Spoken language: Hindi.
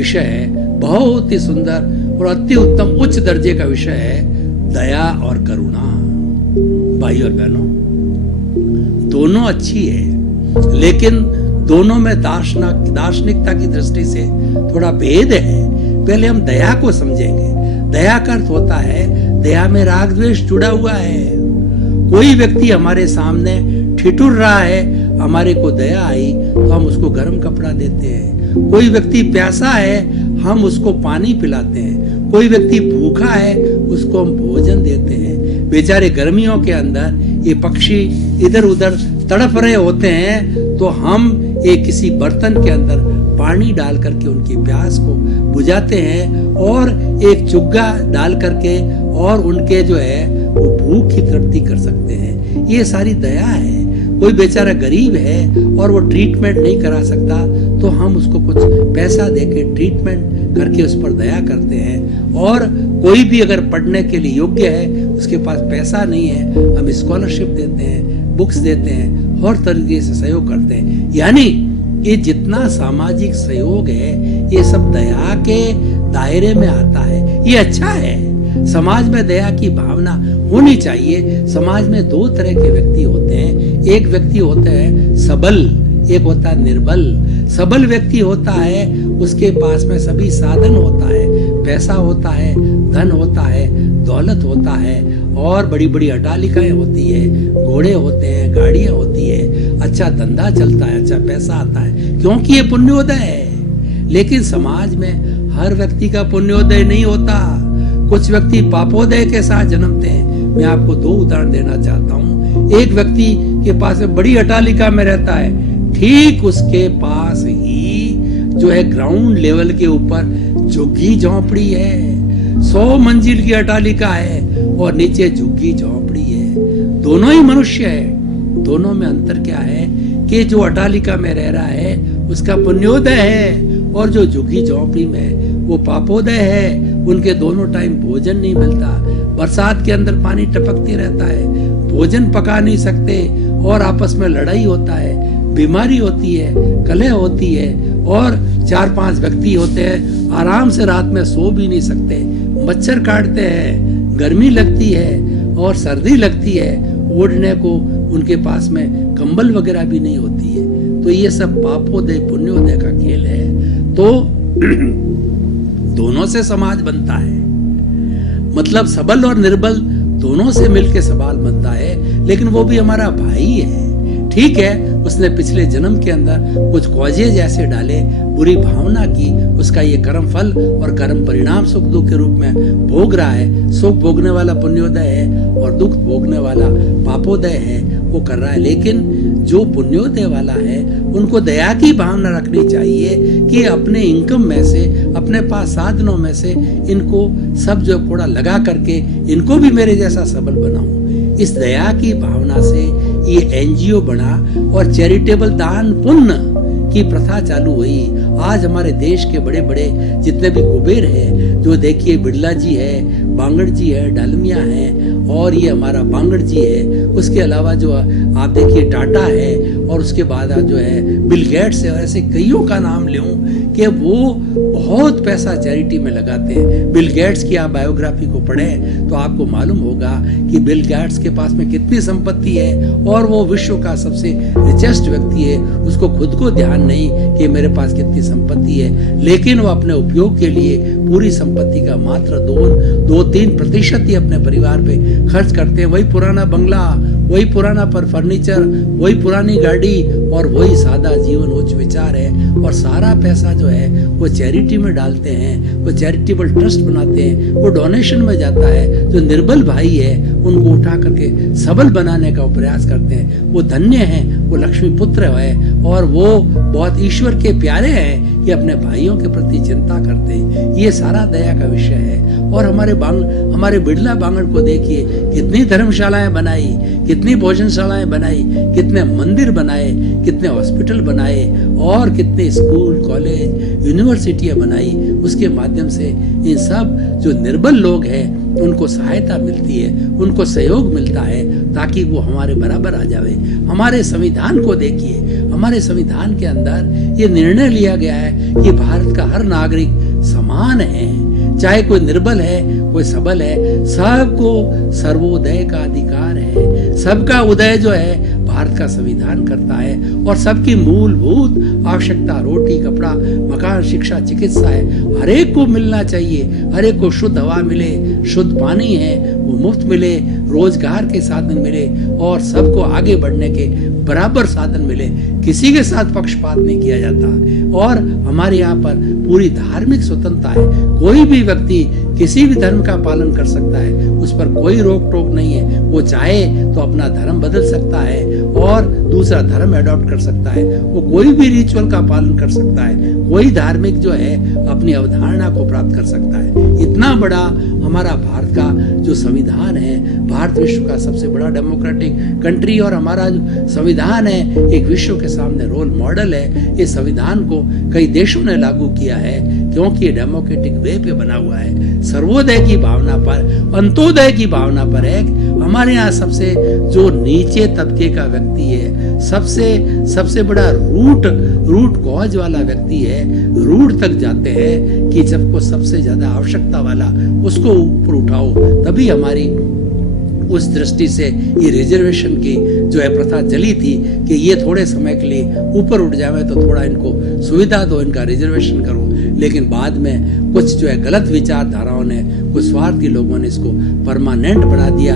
विषय है, बहुत ही सुंदर और अति उत्तम उच्च दर्जे का विषय है दया और करुणा। भाई और बहनों, दोनों अच्छी है, लेकिन दोनों में दार्शनिकता की दृष्टि से थोड़ा भेद है। पहले हम दया को समझेंगे। दया का अर्थ होता है, दया में राग द्वेष जुड़ा हुआ है। कोई व्यक्ति हमारे सामने ठिठुर रहा है, हमारे को दया आई तो हम उसको गर्म कपड़ा देते हैं। कोई व्यक्ति प्यासा है, हम उसको पानी पिलाते हैं। कोई व्यक्ति भूखा है, उसको हम भोजन देते हैं। बेचारे गर्मियों के अंदर ये पक्षी इधर उधर तड़प रहे होते हैं, तो हम एक किसी बर्तन के अंदर पानी डाल करके उनकी प्यास को बुझाते हैं और एक चुग्गा डाल करके और उनके जो है वो भूख की तृप्ति कर सकते हैं। ये सारी दया है। कोई बेचारा गरीब है और वो ट्रीटमेंट नहीं करा सकता, तो हम उसको कुछ पैसा देके ट्रीटमेंट करके उस पर दया करते हैं। और कोई भी अगर पढ़ने के लिए योग्य है, उसके पास पैसा नहीं है, हम स्कॉलरशिप देते हैं, बुक्स देते हैं, हर तरीके से सहयोग करते हैं। यानी ये जितना सामाजिक सहयोग है, ये सब दया के दायरे में आता है। ये अच्छा है। समाज में दया की भावना होनी चाहिए। समाज में दो तरह के व्यक्ति होते हैं। एक व्यक्ति होते हैं सबल, एक होता है निर्बल। सबल व्यक्ति होता है, उसके पास में सभी साधन होता है, पैसा होता है, धन होता है, दौलत होता है और बड़ी बड़ी अट्टालिकाएं होती है, घोड़े होते हैं, गाड़ियां होती है, अच्छा धंधा चलता है, अच्छा पैसा आता है, क्योंकि ये पुण्योदय है। लेकिन समाज में हर व्यक्ति का पुण्योदय नहीं होता। कुछ व्यक्ति पापोदय के साथ जन्मते हैं। मैं आपको दो उदाहरण देना चाहता हूँ। एक व्यक्ति के पास बड़ी अट्टालिका में रहता है, ठीक उसके पास ही जो है ग्राउंड लेवल के ऊपर झुग्गी झोंपड़ी है। 100 मंजिल की अट्टालिका है और नीचे झुग्गी झोंपड़ी है। दोनों ही मनुष्य है। दोनों में अंतर क्या है कि जो अट्टालिका में रह रहा है उसका पुण्योदय है और जो झुग्गी झोंपड़ी में वो पापोदय है। उनके दोनों टाइम भोजन नहीं मिलता। बरसात के अंदर पानी टपकते रहता है, भोजन पका नहीं सकते और आपस में लड़ाई होता है, बीमारी होती है, कलह होती है और 4-5 व्यक्ति होते हैं, आराम से रात में सो भी नहीं सकते, मच्छर काटते हैं, गर्मी लगती है और सर्दी लगती है, ओढ़ने को उनके पास में कंबल वगैरह भी नहीं होती है। तो ये सब पापोदय पुण्योदय का खेल है। तो दोनों से समाज बनता है। मतलब सबल और निर्बल दोनों से मिलकर समाज बनता है। लेकिन वो भी हमारा भाई है। ठीक है, उसने पिछले जन्म के अंदर कुछ कॉजेज ऐसे डाले, बुरी भावना की, उसका ये कर्म फल और कर्म परिणाम सुख दुख के रूप में भोग रहा है। सुख भोगने वाला पुण्योदय है और दुख भोगने वाला पापोदय है, वो कर रहा है। लेकिन जो पुण्योदय वाला है उनको दया की भावना रखनी चाहिए कि अपने इनकम में से, अपने पास साधनों में से इनको सब जो थोड़ा लगा करके इनको भी मेरे जैसा सबल बनाऊं। इस दया की भावना से ये एनजीओ बना और चैरिटेबल दान पुण्य की प्रथा चालू हुई। आज हमारे देश के बड़े बड़े जितने भी कुबेर हैं, जो देखिए बिड़ला जी है, बांगड़ जी है, डालमिया है और ये हमारा बांगड़ जी है। उसके अलावा जो आप देखिए टाटा है और उसके बाद जो है बिल गेट्स है। और ऐसे कईयों का नाम लूं कि वो बहुत पैसा चैरिटी में लगाते हैं। बिल गेट्स की आप बायोग्राफी को पढ़ें तो आपको मालूम होगा कि बिल गेट्स के पास में कितनी संपत्ति है और वो विश्व का सबसे रिचेस्ट व्यक्ति है। उसको खुद को ध्यान नहीं कि मेरे पास कितनी संपत्ति है, लेकिन वो अपने उपयोग के लिए पूरी संपत्ति का मात्र 2-3% ही अपने परिवार पे खर्च करते हैं। वही पुराना बंगला, वही पुराना पर फर्नीचर, वही पुरानी गाड़ी और वही सादा जीवन उच्च विचार है। और सारा पैसा जो है वो चैरिटी में डालते हैं, वो चैरिटेबल ट्रस्ट बनाते हैं, वो डोनेशन में जाता है। जो निर्बल भाई है उनको उठा करके सबल बनाने का प्रयास करते हैं। वो धन्य हैं, वो लक्ष्मी पुत्र है और वो बहुत ईश्वर के प्यारे हैं कि अपने भाइयों के प्रति चिंता करते हैं। ये सारा दया का विषय है। और हमारे बिड़ला बांगड़ को देखिए, कितनी धर्मशालाएं बनाई, कितनी भोजनशालाएं बनाई, कितने मंदिर बनाए, कितने हॉस्पिटल बनाए और कितने स्कूल, कॉलेज, यूनिवर्सिटियां बनाई। उसके माध्यम से इन सब जो निर्बल लोग हैं उनको सहायता मिलती है, उनको सहयोग मिलता है ताकि वो हमारे बराबर आ जावे। हमारे संविधान को देखिए, हमारे संविधान के अंदर ये निर्णय लिया गया है कि भारत का हर नागरिक समान है, चाहे कोई निर्बल है कोई सबल है, सबको सर्वोदय का अधिकार है। सबका उदय जो है भारत का संविधान करता है और सबकी मूलभूत आवश्यकता रोटी कपड़ा मकान शिक्षा चिकित्सा है, हर एक को मिलना चाहिए। हर एक को शुद्ध हवा मिले, शुद्ध पानी है वो मुफ्त मिले, रोजगार के साधन मिले और सबको आगे बढ़ने के बराबर साधन मिले। किसी के साथ पक्षपात नहीं किया जाता और हमारे यहाँ पर पूरी धार्मिक स्वतंत्रता है। कोई भी व्यक्ति किसी भी धर्म का पालन कर सकता है, उस पर कोई रोक टोक नहीं है। वो चाहे तो अपना धर्म बदल सकता है और दूसरा धर्म एडॉप्ट कर सकता है। वो कोई भी रिचुअल का पालन कर सकता है, कोई धार्मिक जो है अपनी अवधारणा को प्राप्त कर सकता है। इतना बड़ा हमारा भारत का जो संविधान है, भारत विश्व का सबसे बड़ा डेमोक्रेटिक कंट्री और हमारा जो संविधान है एक विश्व के सामने रोल मॉडल है। इस संविधान को कई देशों ने लागू किया है क्योंकि ये डेमोक्रेटिक वे पे बना हुआ है, सर्वोदय की भावना पर, अंत्योदय की भावना पर है। हमारे यहाँ सबसे जो नीचे तबके का व्यक्ति है, सबसे बड़ा रूट कॉज वाला व्यक्ति है, रूट तक जाते हैं कि जब को सबसे ज्यादा आवश्यकता वाला उसको ऊपर उठाओ, तभी हमारी उस दृष्टि से ये रिजर्वेशन की जो है प्रथा चली थी कि ये थोड़े समय के लिए ऊपर उठ जाए तो थोड़ा इनको सुविधा दो, इनका रिजर्वेशन करो। लेकिन बाद में कुछ जो है गलत विचारधाराओं ने, कुछ स्वार्थी लोगों ने इसको परमानेंट बना दिया।